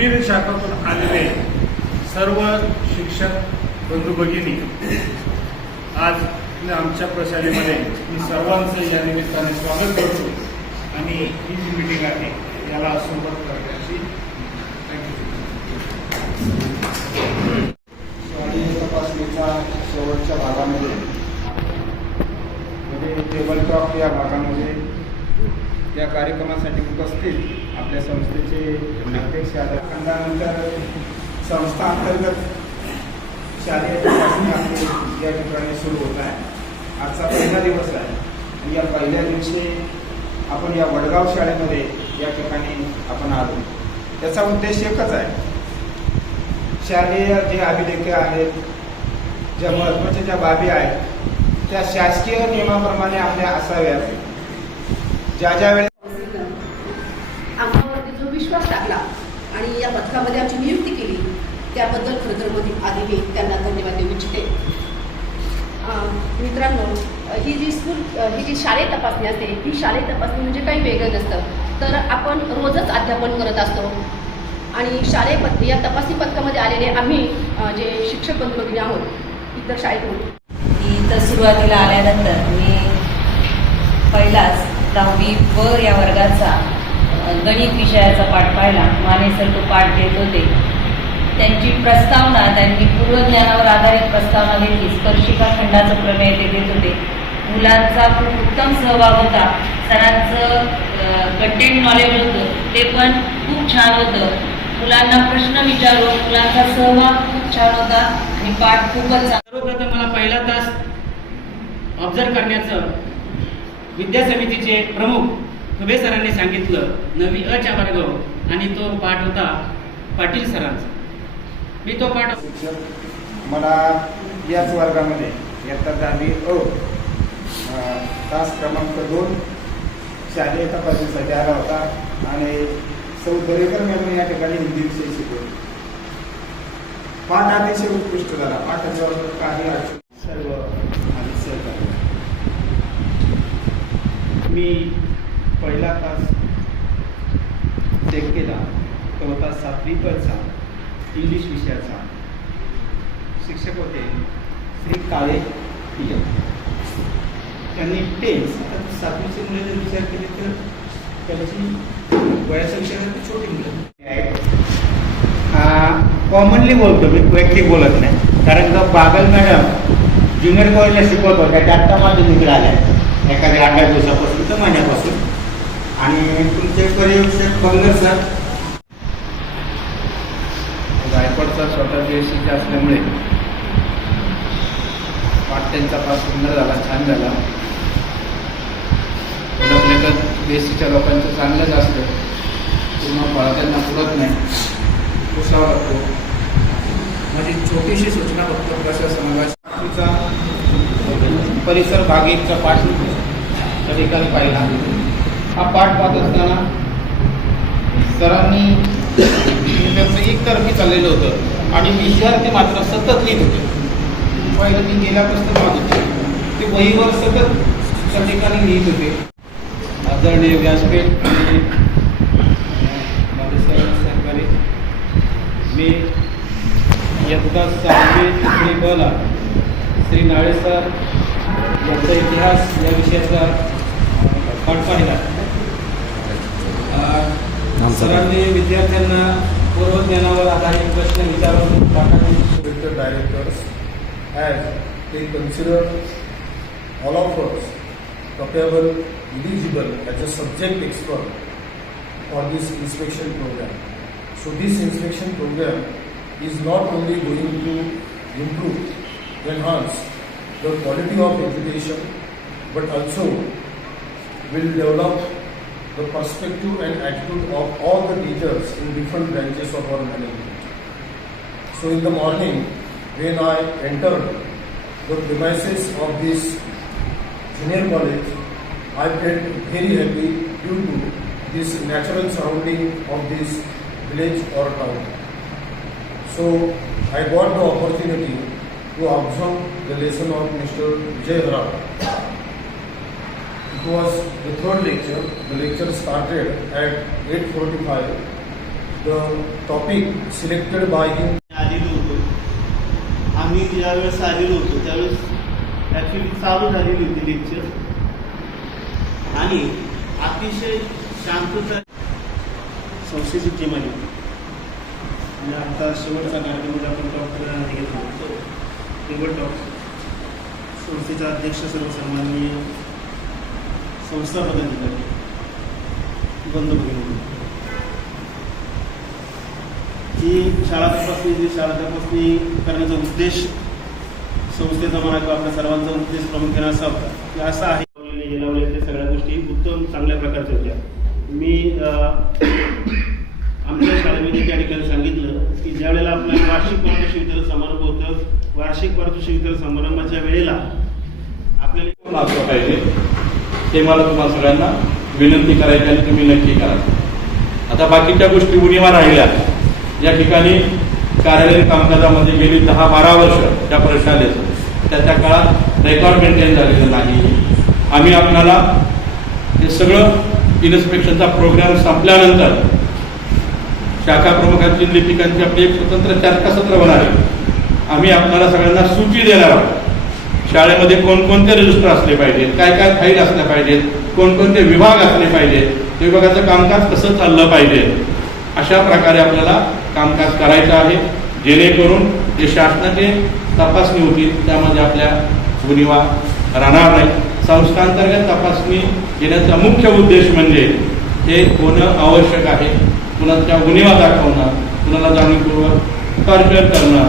विविध शाखातून आलेले सर्व शिक्षक बंधू भगिनी आज आमच्या प्रशालेमध्ये मी सर्वांचं या निमित्ताने स्वागत करतो आणि ही जी मीटिंग आहे याला सुरुवात करण्याची शालेय तपासणीच्या शेवटच्या भागामध्ये म्हणजे टेबल टॉक या भागामध्ये या कार्यक्रमासाठी उपस्थित आपल्या संस्थेचे अध्यक्ष खंडानंतर संस्था अंतर्गत शालेय तपासणी आपली या ठिकाणी सुरू होत आहे. आजचा पहिला दिवस आहे आणि या पहिल्या दिवशी आपण या वडगाव शाळेमध्ये या ठिकाणी आपण आलो. त्याचा उद्देश एकच आहे, शालेय जे अभिलेख आहेत, ज्या महत्त्वाच्या ज्या बाबी आहेत त्या शासकीय नियमाप्रमाणे आपल्या असाव्यात. ज्या वेळेस आमच्यावरती जो विश्वास टाकला आणि या पथकामध्ये आमची नियुक्ती केली त्याबद्दल खरं तर आधी मी त्यांना धन्यवाद देऊ इच्छिते. मित्रांनो, ही जी शालेय तपासणी असते ही शालेय तपासणी म्हणजे काही वेगळं नसतं, तर आपण रोजच अध्यापन करत असतो आणि शालेय या तपासणी पथकामध्ये आलेले आम्ही जे शिक्षक बंधू भगिनी आहोत इतर शाळेतून. इथं सुरुवातीला आल्यानंतर मी पहिलाच 10वी व या वर्गाचा गणित विषयाचा पाठ पाहिला. माने सर तो पाठ देत होते. त्यांची प्रस्तावना, त्यांनी पूर्वज्ञानावर आधारित प्रस्तावना घेतली. स्पर्शिका खंडाचं प्रमेय ते देत होते. मुलांचा खूप उत्तम सहभाग होता. सरांचं कंटेंट नॉलेज होतं ते पण खूप छान होतं. मुलांना प्रश्न विचारून मुलांचा सहभाग खूप छान होता आणि पाठ खूपच छान. सर्वप्रथम मला पहिला तास ऑब्झर्व करण्याचं विद्या समितीचे प्रमुख खुबे सरांनी सांगितलं. 9वी अ चा वर्ग आणि तो पाठ होता पाटील सरांचा. मी तो पाठ मला याच वर्गामध्ये इयत्ता 10वी अ तास क्रमांक 2 शालेय तपासणीसाठी आला होता आणि सौ दरेकर मॅडम या ठिकाणी हिंदी विषय शिकवले. पाठ अतिशय उत्कृष्ट झाला. पाठाच्यावर काही अडचण सर्व आणि सहकार्य. मी पहिला तास चेक केला तो होता 7वी चा इंग्लिश विषयाचा. शिक्षक होते श्री काळे पिय. त्यांनी टेन्स 7वीचे मुले जर विचार केले तर त्यांची वयाच्या विचारात छोटी मुलं आहेत. कॉमनली बोलतो मी, वैयक्तिक बोलत नाही, कारण का बागल मॅडम ज्युनियर कॉलेजला शिकवत होत्या त्या आत्ता माध्यमिकला आल्या एखाद्या 8 दिवसापासून तर महिन्यापासून. आणि तुमचे पर्यवेक्षक बंगर सर गायकवाडचा स्वतः BSc असल्यामुळे पाठ त्यांचा फार सुंदर झाला, छान झाला. लेखक BScच्या लोकांचं चांगलंच असतं, पूर्ण फळा त्यांना पुरत नाही, पुसावा लागतो. माझी छोटीशी सूचना फक्त प्रशासनाला परिसर भाग 1चा पाठ त्या ठिकाणी पाहिला. हा पाठ पाहत असताना सरांनी त्यांचं एकतर्फी चाललेलं होतं आणि विद्यार्थी मात्र सतत लिहित होते. पहिलं मी गेल्यापासून पाहत होते ते वहीवर सतत त्या ठिकाणी लिहित होते. आदरणीय व्यासपीठ आणि सरकारी मी इयत्ता 6वी श्री बला श्री नाळे सर यांचा इतिहास या विषयाचा पाठ पाहिला. सरांनी विद्यार्थ्यांना पूर्वज्ञानावर आधारित प्रश्न विचारून the directors as they consider all of us capable, eligible as a subject expert for this inspection program. So this inspection program is not only going to improve, enhance the quality of education, but also will develop the perspective and attitude of all the teachers in different branches of our management. So in the morning, when I entered the premises of this junior college, I felt very happy due to this natural surrounding of this village or town. So I got the opportunity to observe the lesson of Mr. Vijay Rao. It was the third lecture. The lecture started at 8:45 the topic selected by him. आलेलो होतो. आम्ही ज्यावेळेस आलेलो होतो त्यावेळेस actually चालू झालेली होती लेक्चर आणि अतिशय शांतता संस्थेची टीम आली आणि आता शेवटचा कार्यक्रम आपण डॉक्टर घेतला टेबल टॉक संस्थेचा अध्यक्ष सर्वसामान्य संस्था पदाधिकारी बंद बघून ही शाळा तपासणी करण्याचा उद्देश संस्थेचा म्हणा किंवा आपल्या सर्वांचा उद्देश प्रामुख्याने असा होता की असा आहे हे लावलेल्या सगळ्या गोष्टी उत्तम चांगल्या प्रकारच्या होत्या. मी आमच्या शाळेमध्ये त्या ठिकाणी सांगितलं की ज्यावेळेला आपल्याला वार्षिक पारितोषिक वितरण समारंभ होतं, वार्षिक पारितोषिक वितरण समारंभाच्या वेळेला आपल्याला असलं पाहिजे ते मला तुम्हाला सगळ्यांना विनंती करायची आणि तुम्ही नक्की करा. आता बाकीच्या गोष्टी उणीवा राहिल्या. या ठिकाणी कार्यालयीन कामकाजामध्ये गेली 10-12 वर्ष त्या प्रशालेचं त्याच्या काळात रेकॉर्ड मेंटेन झालेलं नाही. आम्ही आपल्याला हे सगळं इन्स्पेक्शनचा प्रोग्राम संपल्यानंतर शाखा प्रमुखांची लिपिकांची आपली एक स्वतंत्र चर्चासत्र होणार आहे. आम्ही आपल्याला सगळ्यांना सूची देणार आहोत. शाळेमध्ये कोणकोणते रजिस्टर असले पाहिजेत, काय काय फाईल असल्या पाहिजेत, कोणकोणते विभाग असले पाहिजेत, विभागाचं कामकाज कसं चाललं पाहिजे, अशा प्रकारे आपल्याला कामकाज करायचं आहे. जेणेकरून जे शासनाचे तपासणी होतील त्यामध्ये आपल्या उणीवा राहणार नाही. संस्थांतर्गत तपासणी घेण्याचा मुख्य उद्देश म्हणजे हे होणं आवश्यक आहे. कुणाच्या उणीवा दाखवणं, कुणाला जाणीवपूर्वक टॉर्चर करणं,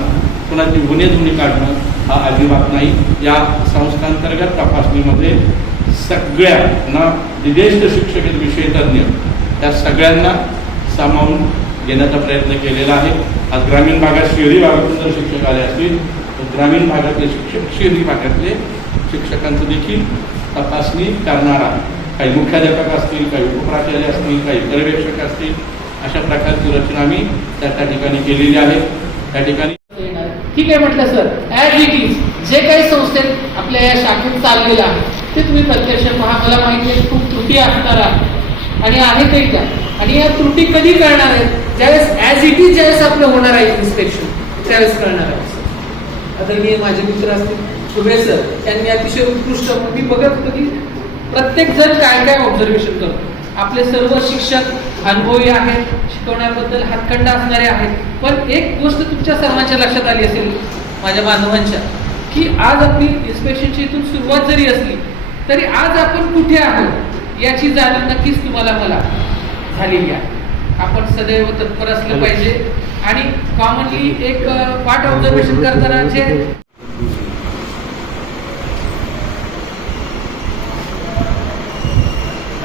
कुणाची गुन्हेजुनी काढणं हा अजिबात नाही. या संस्थांतर्गत तपासणीमध्ये सगळ्यांना ज्येष्ठ शिक्षक विषय तज्ज्ञ त्या सगळ्यांना सामावून घेण्याचा प्रयत्न केलेला आहे. आज ग्रामीण भागात शहरी भागातून जर शिक्षक आले असतील तर ग्रामीण भागातले शिक्षक शहरी भागातले शिक्षकांचं देखील तपासणी करणारा काही मुख्याध्यापक असतील, काही उपप्राचार्य असतील, काही पर्यवेक्षक असतील, अशा प्रकारची रचना आम्ही त्या ठिकाणी केलेली आहे. त्या ठिकाणी ठीक आहे म्हटलं सर, ॲज इट इज जे काही संस्थेत आपल्या या शाखेत चाललेलं आहे ते तुम्ही प्रत्यक्ष पहा. मला माहिती आहे खूप त्रुटी असणार आहे आणि आहेतही त्या, आणि या त्रुटी कधी करणार आहेत? ज्यावेळेस ॲज इट इज ज्यावेळेस आपलं होणार आहे इन्स्पेक्शन त्यावेळेस करणार आहे. आता मी माझे मित्र असतील शुभे सर, त्यांनी अतिशय उत्कृष्ट, मी बघत होतो की प्रत्येक जण काय काय ऑब्झर्वेशन करतो. आपले सर्व शिक्षक अनुभवी आहेत, शिकवण्याबद्दल हातखंडा असणारे आहेत. पण एक गोष्ट तुमच्या सर्वांच्या लक्षात आली असेल माझ्या बांधवांच्या, की आज आपली इन्स्पेक्शनची इथून सुरुवात जरी असली तरी आज आपण कुठे आहोत याची जाणीव नक्कीच तुम्हाला मला झालेली आहे. आपण सदैव तत्पर असलं पाहिजे आणि कॉमनली एक पार्ट ऑब्झर्वेशन करताना जे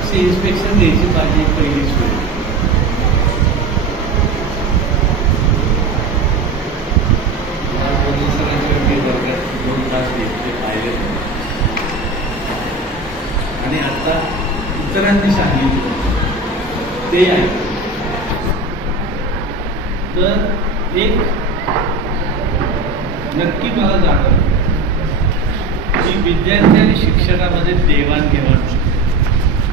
असे इन्स्पेक्शन द्यायची माझी पहिलीच वेळ. वर्गात 2 तास ते पाहिले आणि आता इतरांनी सांगितलं ते आहे. तर एक नक्की मला जाणवलं की विद्यार्थी आणि शिक्षकामध्ये देवाणघेवाण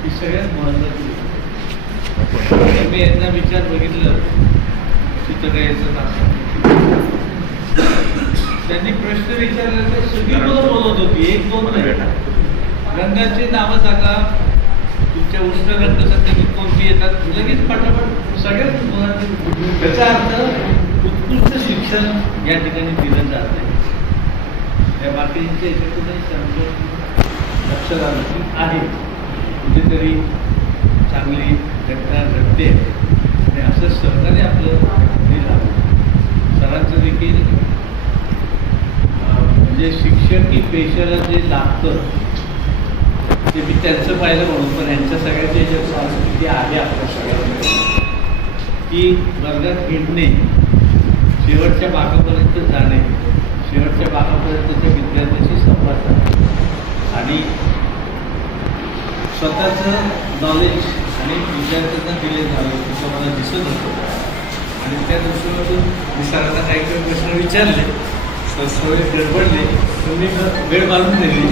ही सगळ्यात महत्त्वाची. मी यांना विचार बघितलं चित्रकलेचं नाव, त्यांनी प्रश्न विचारले तर सगळी बरोबर बोलत होती, 1-2 नाही. रंगाची नावं सांगा, तुमच्या उष्ण रंगसंगती कोणती येतात, लगेच पटापट सगळ्यात मुलांनी. त्याचा अर्थ उत्कृष्ट शिक्षण या ठिकाणी दिलं जात नाही. त्या बाकीच्या याच्यातूनही संतोष लक्षात आलं की आहे कुठेतरी चांगली घटना घडते आणि असं सहकार्य आपलं दिलं. सरांचं देखील म्हणजे शिक्षकी पेशाला जे लागतं ते मी त्यांचं पाहिलं म्हणून, पण यांच्या सगळ्याच्या याच्यात संस्कृती आहे आपल्या सगळ्यांमध्ये की वर्गात हिंडणे, शेवटच्या भागापर्यंत जाणे, शेवटच्या भागापर्यंतच्या विद्यार्थ्यांशी संवाद साधणे आणि स्वतःचं नॉलेज आणि विद्यार्थ्यांना दिले जावे असं मला दिसत होतं. आणि त्या दृष्टीमधून मी सरांना काही काही प्रश्न विचारले, सर गडबडले, तुम्ही वेळ मारून दिली.